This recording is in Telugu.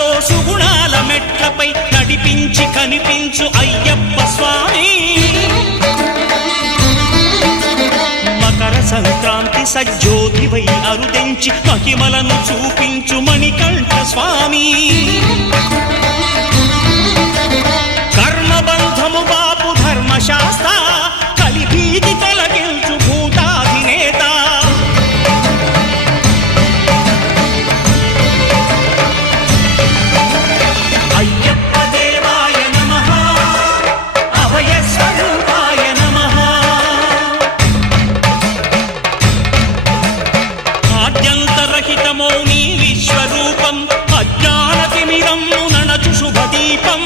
సుఖాలతో సుగుణాల మెట్లపై నడిపించి కనిపించు అయ్యప్ప స్వామి. మకర సంక్రాంతి సజ్జోతివై అరుదెంచి మహిమలను చూపించు మణికంఠ స్వామి. కర్మబంధము బాపు ధర్మశాస్త్ర కలిభీతి తొలగించు భూతాధినేత. అయ్యప్ప దేవాయ నమః, అభయ స్వరూపాయ నమః. ఆద్యంతరహితమో నీ విశ్వరూపం, అజ్ఞానతిమిరం నణచు శుభదీపం.